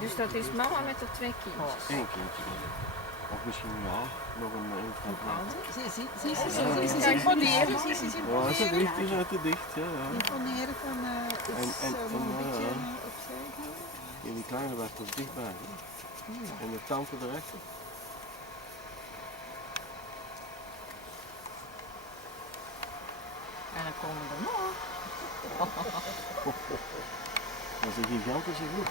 Dus dat is mama met de 2 kindjes. Eén kindje. Of misschien ja, nog een Zie ze imponeren. Zie ze ja, ze dicht, die zijn te dicht. Ja, ja. imponeren van En- nog een beetje ja. opzij. En die kleine werd er dichtbij. Hè? En de tante erachter. En dan komen er nog. Dat is een gigantische groep.